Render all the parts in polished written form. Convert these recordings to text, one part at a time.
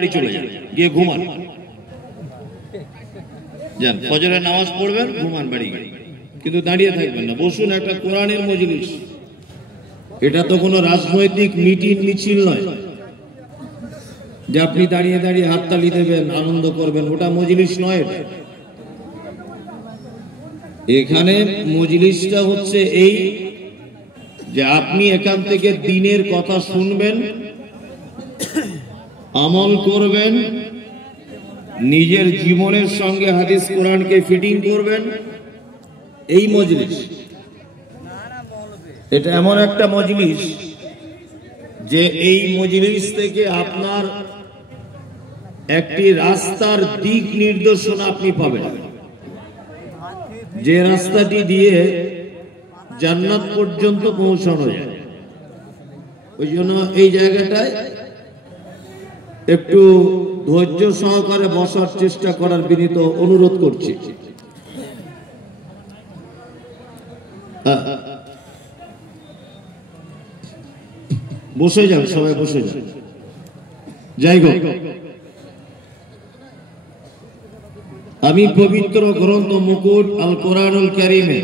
বাড়ি চলে যান, গিয়ে ঘুমান, যান ফজরের নামাজ পড়বেন, ঘুমান বাড়ি গিয়ে, কিন্তু দাঁড়িয়ে থাকবেন না, বসুন। একটা কোরআনের মজলিস, এটা তো কোনো রাজনৈতিক মিটিং মিছিল নয় যে আপনি দাঁড়িয়ে দাঁড়িয়ে হাততালি দেবেন, আনন্দ করবেন, ওটা মজলিস নয়। এখানে মজলিসটা হচ্ছে এই যে আপনি এখান থেকে দ্বীনের কথা শুনবেন, আমল করবেন, নিজের জীবনের সঙ্গে হাদিস কোরআনকে ফিটিং করবেন, এই মজলিস। এটা এমন একটা মজলিস যে এই মজলিস থেকে আপনার একটি রাস্তার দিক নির্দেশনা আপনি পাবেন, যে রাস্তাটি দিয়ে জান্নাত পর্যন্ত পৌঁছানো যায়। ওই জন্য এই জায়গাটায় একটু ধৈর্য সহকারে বসার চেষ্টা করার বিনীত অনুরোধ করছি। বসে যান, সবাই বসে যান। যাই হোক, আমি পবিত্র গ্রন্থ মুকুট আল কোরআনুল কারীমে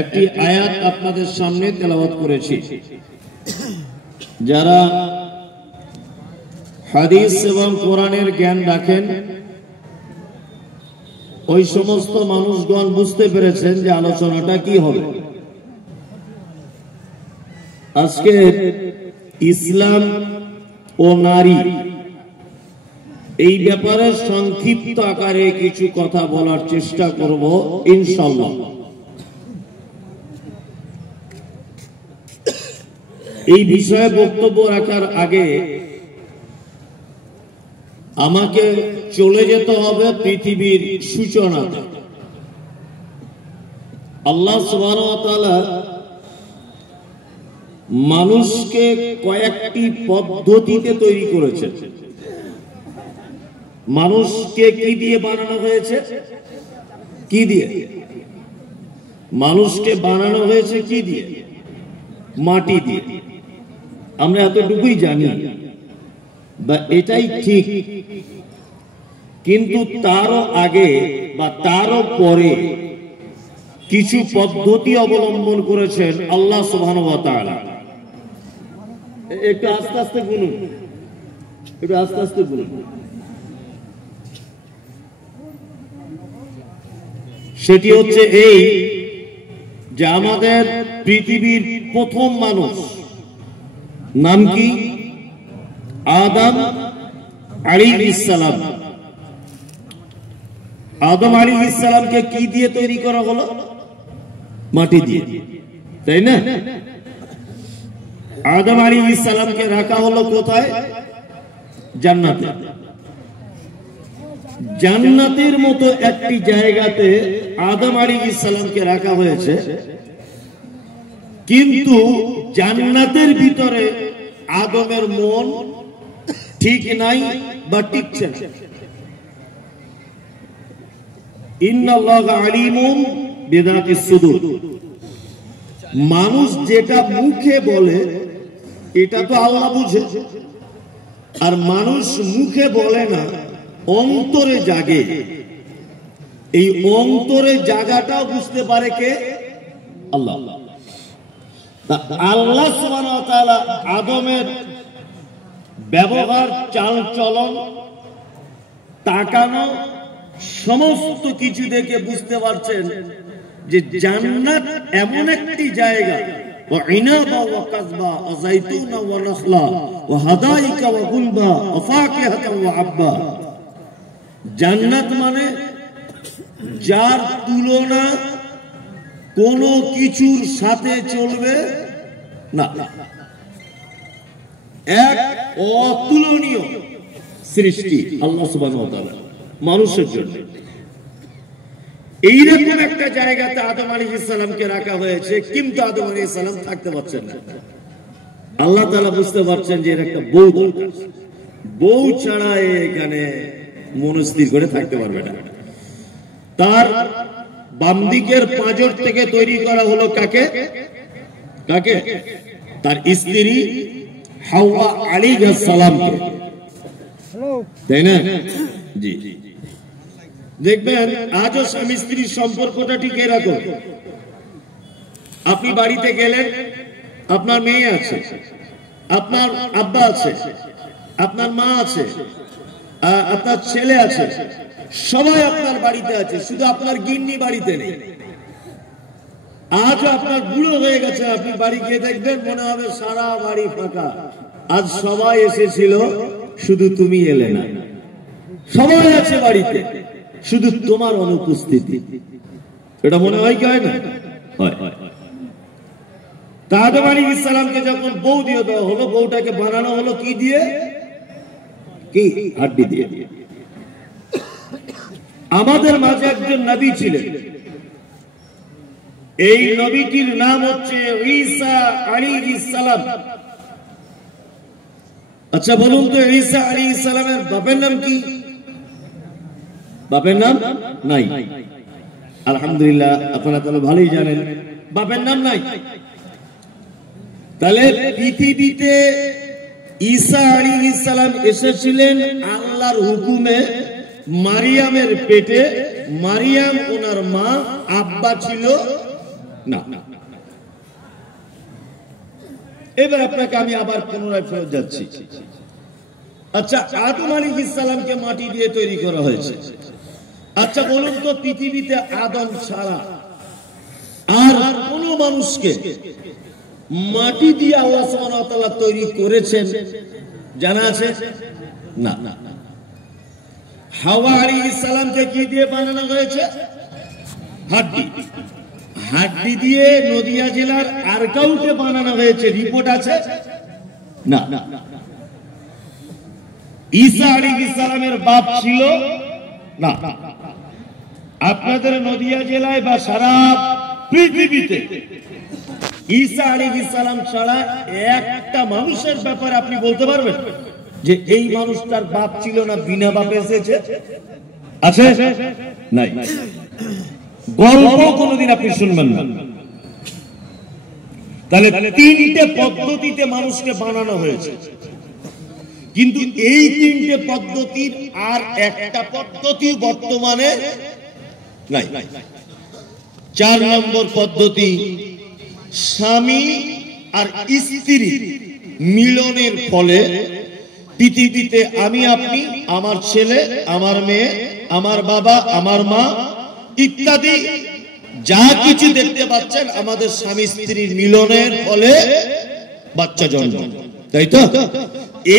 একটি আয়াত আপনাদের সামনে তেলাওয়াত করেছি। যারা হাদিস এবং কোরআনের জ্ঞান রাখেন, ওই সমস্ত মানুষগণ বুঝতে পেরেছেন যে আলোচনাটা কি হবে। আজকে ইসলাম ও নারী, এই ব্যাপারে সংক্ষিপ্ত আকারে কিছু কথা বলার চেষ্টা করব ইনশাআল্লাহ। এই বিষয়ে বক্তব্য রাখার আগে আমাকে চলে যেতে হবে পৃথিবীর সূচনাতে। আল্লাহ সুবহানাহু ওয়া তাআলা মানুষকে কয়েকটি পদ্ধতিতে তৈরি করেছেন। মানুষকে কি দিয়ে বানানো হয়েছে? কি দিয়ে? মানুষকে বানানো হয়েছে কি দিয়ে? মাটি দিয়ে। আমরা এতটুকুই জানি, বা এটাই ঠিক। কিন্তু তারও আগে বা তারও পরে কিছু পদ্ধতি অবলম্বন করেছেন আল্লাহ সুবহানাহু ওয়া তাআলা। একটু আস্তে আস্তে বলুন, একটু আস্তে আস্তে বলুন। সেটি হচ্ছে এই যে আমাদের পৃথিবীর প্রথম মানুষ নাম কি? আদম আলাইহিস সালাম। আদম আলাইহিস সালামকে কি দিয়ে তৈরি করা হলো? মাটি দিয়ে, তাই না? আদম আলাইহিস সালামকে রাখা হলো কোথায়? জান্নাতে। জান্নাতের মতো একটি জায়গাতে আদম আলাইহিস সালামকে রাখা হয়েছে, কিন্তু জান্নাতের ভিতরে আদমের মন ঠিক নাই বা টিকছে না। ইন্নাল্লাহা আলিমুন বিযাতিস সুদূর। মানুষ যেটা মুখে বলে এটা তো আল্লাহ বুঝে, আর মানুষ মুখে বলে না, অন্তরে জাগে। এই অন্তরে জাগাটাও বুঝতে পারে কে? আল্লাহ। আল্লাহ সুবহানাহু ওয়া তাআলা আদমের ব্যবহার, চাল চলন, তাকানো, সমস্ত কিছু দেখে বুঝতে পারছেন যে জান্নাত এমন একটি জায়গা, وعنابا وقضبا وزيتونا ونخلا وحدائق وغلبا وفاكهة وعبا। জান্নাত মানে যার তুলনা কোনো কিছুর সাথে চলবে না, এক অতুলনীয় সৃষ্টি আল্লাহ সুবহানাহু ওয়া তাআলা মানুষের জন্য। এইরকম একটা জায়গাতে আদম আলাইহিস সালামকে রাখা হয়েছে, কিন্তু আদম আলাইহিস সালাম থাকতে পারছেন না। আল্লাহ তাআলা বুঝতে পারছেন যে এর একটা বউ দরকার, বউ ছাড়া এখানে মনস্থির করে থাকতে পারবে না। তার বাম দিকের পাঁজর থেকে তৈরি করা হলো কাকে? কাকে? তার স্ত্রী হাওয়া আলাইহিস সালামকে, তাই না? জি, দেখবেন আজও স্বামী স্ত্রীর সম্পর্কটা ঠিক এরকম। আপনি বাড়িতে গেলেন, আপনার মেয়ে আছে, আপনার আব্বা আছে, আপনার মা আছে, আপনার ছেলে আছে, সবাই আপনার বাড়িতে আছে, শুধু আপনার গিন্নি বাড়িতে নেই। আজও আপনার বুড়ো হয়ে গেছে, আপনি বাড়ি গিয়ে দেখবেন মনে হবে সারা বাড়ি ফাঁকা। আজ সবাই এসেছিল, শুধু তুমি এলে না। সবাই আছে বাড়িতে, শুধু তোমার অনুপস্থিতি। এটা মনে হয় কি হয় না? হয়। আদম আলাইহিস সালামকে যখন বউ দিয়ে দেওয়া হলো, বউটাকে বানানো হলো কি দিয়ে? কি? হাড্ডি দিয়ে। আমাদের মাঝে একজন নবী ছিলেন, এই নবীটির নাম হচ্ছে ঈসা আলাইহিস সালাম। আচ্ছা বলুন তো, ঈসা আলাইহিস সালামের বাপের নাম কি? বাপের নাম নাই। আলহামদুলিল্লাহ, আপনারা তাহলে ভালোই জানেন বাপের নাম নাই। তাহলে পৃথিবীতে ঈসা আলাইহিস সালাম এসেছিলেন আল্লাহর হুকুমে মারিয়ামের পেটে। মারিয়াম ওনার মা, আব্বা ছিল না। এবার আপনাকে আমি আবার পুনরায় ফেরত যাচ্ছি। আচ্ছা, আদম আলাইহিস সালামকে মাটি দিয়ে তৈরি করা হয়েছে। আচ্ছা বলুন তো, পৃথিবীতে আদম ছাড়া আর কোন মানুষকে মাটি দিয়ে আল্লাহ সুবহানাহু ওয়া তাআলা তৈরি করেছেন জানা আছে? না। হাওয়া আলাইহিস সালামকে কি দিয়ে বানানো হয়েছে? হাড্ডি। হাড্ডি দিয়ে নদিয়া জেলার আর কাউকে বানানো হয়েছে, রিপোর্ট আছে? না। ঈসা আলাইহিস সালামের বাপ ছিল না। আপনাদের নদিয়া জেলায় বা সারা পৃথিবীতে ঈসা আলাইহিস সালাম ছাড়া একটা মানুষের ব্যাপারে আপনি বলতে পারবেন যে এই মানুষটার বাপ ছিল না, বিনা বাপে এসেছে? আছে? নাই। গল্প কোনদিন আপনি শুনবেন না। তাহলে তিনটে পদ্ধতিতে মানুষকে বানানো হয়েছে, কিন্তু এই তিনটে পদ্ধতির আর একটা পদ্ধতি বর্তমানে নাই। 4 নম্বর পদ্ধতি, স্বামী আর স্ত্রী মিলনের ফলে পৃথিবীতে আমি আপনি, আমার ছেলে, আমার মেয়ে, আমার বাবা, আমার মা ইত্যাদি যা কিছু দেখতে পাচ্ছেন, আমাদের স্বামী স্ত্রীর মিলনের ফলে বাচ্চা জন্ম, তাই তো?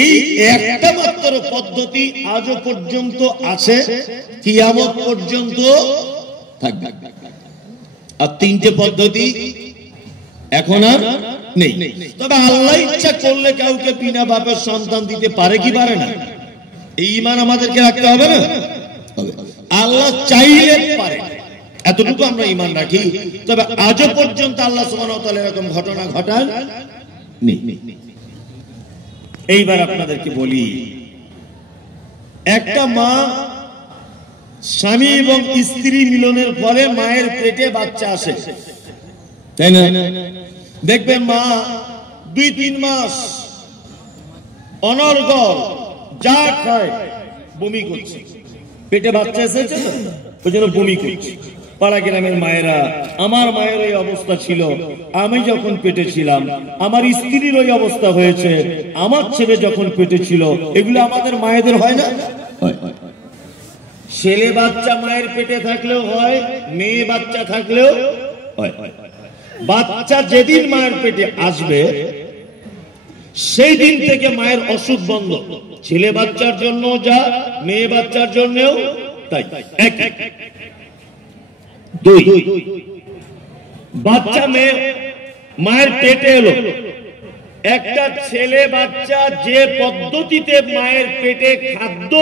এই একটা মাত্র পদ্ধতি আজও পর্যন্ত আছে, কিয়ামত পর্যন্ত থাকবে। আর তিনটে পদ্ধতি এখন আর নেই। তবে আল্লাহ ইচ্ছা করলে কাউকে বিনা বাপের সন্তান দিতে পারে কি পারে না? এই ঈমান আমাদেরকে রাখতে হবে না? আল্লাহ চাইলে পারে, এতটুকু আমরা ঈমান রাখি। তবে আজও পর্যন্ত আল্লাহ সুবহানাহু ওয়া তাআলা এরকম ঘটনা ঘটান নেই। এইবার আপনাদেরকে বলি, একটা মা স্বামী এবং স্ত্রী মিলনের ফলে মায়ের পেটে বাচ্চা আসে, তাই না? দেখবেন মা 2-3 মাস অনর্গল যা খায় বমি করছে, পেটে বাচ্চা এসেছে তো ওই জন্য বমি করছে। পাড়া গ্রামের মায়েরা, আমার মায়ের এই অবস্থা ছিল আমি যখন পেটে ছিলাম, আমার স্ত্রীর ওই অবস্থা হয়েছে আমার ছেলে যখন পেটে ছিল। এগুলো আমাদের মায়েদের হয় না? ছেলে বাচ্চা মায়ের পেটে থাকলেও হয়, মেয়ে বাচ্চা থাকলেও হয়। বাচ্চা যেদিন মায়ের পেটে আসবে সেই দিন থেকে মায়ের অসুখ বন্ধ। ছেলে বাচ্চার জন্য যা, মেয়ে বাচ্চার জন্যও তাই। 2, বাচ্চা মেয়ে মায়ের পেটে এলো, একটা ছেলে বাচ্চা যে পদ্ধতিতে মায়ের পেটে খাদ্য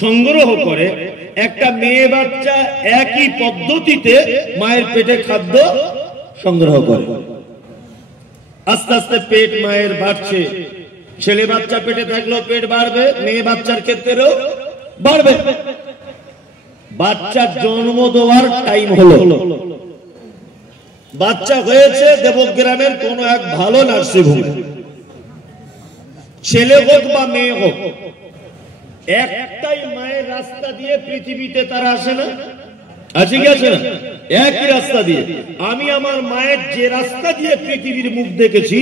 সংগ্রহ করে, একটা মেয়ে বাচ্চা একই পদ্ধতিতে মায়ের পেটে খাদ্য সংগ্রহ করে। আস্তে আস্তে পেট মায়ের বাড়ছে। ছেলে বাচ্চা পেটে থাকলেও পেট বাড়বে, মেয়ে বাচ্চার ক্ষেত্রেও বাড়বে। বাচ্চার জন্ম দেওয়ার টাইম হলো, বাচ্চা হয়েছে দেবগ্রামের কোন এক ভালো নার্সিং হোমে। ছেলে হোক বা মেয়ে হোক, একটাই মায়ের রাস্তা দিয়ে পৃথিবীতে তারা আসে না? আছে কি আছে না? একই রাস্তা দিয়ে। আমি আমার মায়ের যে রাস্তা দিয়ে পৃথিবীর মুখ দেখেছি,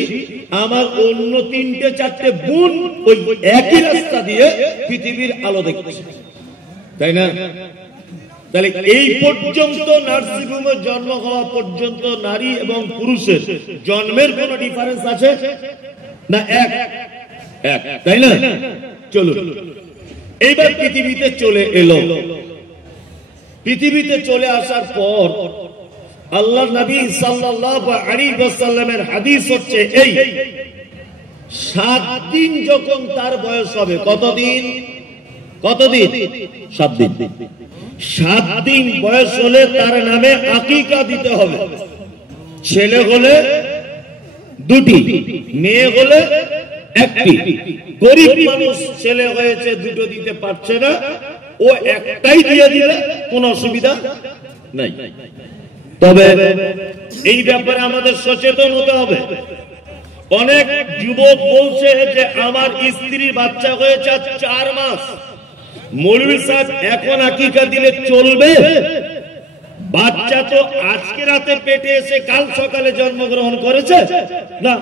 আমার অন্য 3-4 বোন ওই একই রাস্তা দিয়ে পৃথিবীর আলো দেখেছে, তাই না? তাহলে এই পর্যন্ত নার্সিংহোমে জন্ম হওয়া পর্যন্ত নারী এবং পুরুষের জন্মের কোন ডিফারেন্স আছে না? এক, তাই না? চলো এইবার পৃথিবীতে চলে এলো। পৃথিবীতে চলে আসার পর আল্লাহর নবী সাল্লাল্লাহু আলাইহি ওয়াসাল্লামের হাদিস হচ্ছে এই, 7 দিন যখন তার বয়স হবে, কতদিন? 7 দিন। 7 দিন বয়স হলে তার নামে আকিকা দিতে হবে। ছেলে হলে 2টি, মেয়ে হলে 1টি। গরিব মানুষ ছেলে হয়েছে 2টো দিতে পারছে না, ও একটাই দিয়ে দিলে কোনো অসুবিধা নাই। তবে এই ব্যাপারে আমাদের সচেতন হতে হবে। অনেক যুবক বলছে যে আমার স্ত্রীর বাচ্চা হয়েছে 4 মাস, মৌলভী সাহেব এখন আকিকা দিলে চলবে? বাচ্চা তো আজকে রাতে পেটে এসে কাল সকালে জন্মগ্রহণ করেছে না,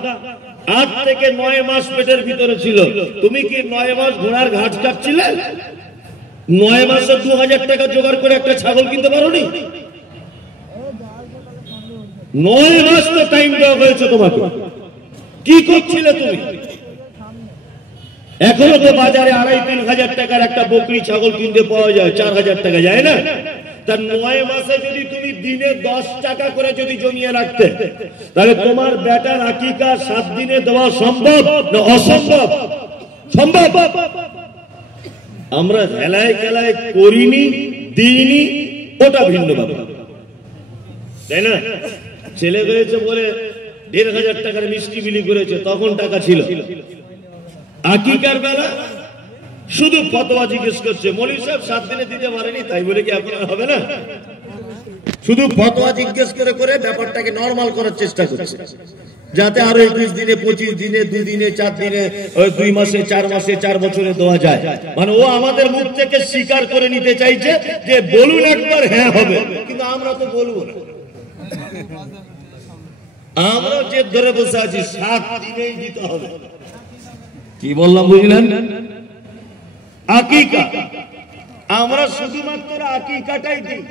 8 থেকে 9 মাস পেটের ভিতরে ছিল। তুমি কি 9 মাস ঘোড়ার ঘাট কাটছিলে? 9 মাসে 2000 টাকা জোগাড় করে একটা ছাগল কিনতে পারোনি? 9 মাস তো টাইম দেওয়া হয়েছে তোমাকে, কি করছিলে তুমি? এখনো তো বাজারে 2,500-3 হাজার টাকার একটা বকরি ছাগল কিনতে পাওয়া যায়, 4,000 টাকা যায় না? তার 9 মাসে যদি তুমি দিনে 10 টাকা করে যদি জমিয়ে রাখতে, তাহলে তোমার বেটার আকিকা 7 দিনে দেওয়া সম্ভব না অসম্ভব? সম্ভব। আমরা হেলায় খেলায় করিনি, দিইনি, ওটা ভিন্ন ব্যাপার, তাই না? ছেলে হয়েছে বলে 1,500 টাকার মিষ্টি বিলি করেছে, তখন টাকা ছিল। আকিকার বেলা শুধু ফতোয়া জিজ্ঞেস করছে, মৌলভী সাহেব 7 দিনে দিতে পারেনি, তাই বলে কি এখন হবে না? শুধু ফতোয়া জিজ্ঞেস করে করে ব্যাপারটাকে নরমাল করার চেষ্টা করছে, যাতে আরো 21 দিনে, 25 দিনে, 2 দিনে, 4 দিনে, 2 মাসে, 4 মাসে, 4 বছরে দেওয়া যায়। মানে ও আমাদের মুখ থেকে স্বীকার করে নিতে চাইছে যে বলুন একবার হ্যাঁ হবে, কিন্তু আমরা তো বলবো না। আমরা যে ধরে বসে আছি 7 দিনেই দিতে হবে। কি বললাম বুঝলেন? আকিকা আমরা শুধুমাত্র আকিকাটাই দিই,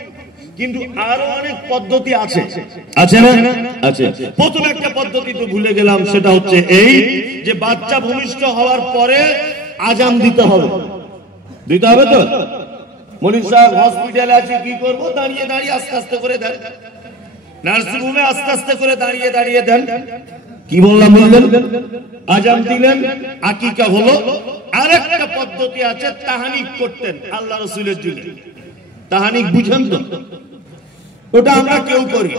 কিন্তু আরো অনেক পদ্ধতি আছে, আছে না? আছে। প্রথম একটা পদ্ধতি তো ভুলে গেলাম, সেটা হচ্ছে এই যে বাচ্চা ভূমিষ্ঠ হওয়ার পরে আজান দিতে হবে। দিতে হবে তো? মনির সাহেব হসপিটালে আছে, কি করবো? দাঁড়িয়ে দাঁড়িয়ে আস্তে আস্তে করে দেন। নার্সিংহোমে আস্তে আস্তে করে দাঁড়িয়ে দাঁড়িয়ে দেন। কি বললাম বুঝলেন? আজান দিলেন, আকিকা হলো। আরেকটা পদ্ধতি আছে, তাহানিক করতেন আল্লাহ রাসূলের যুগে। তাহানিক বুঝেন তো? ওটা আমরা কেউ করি।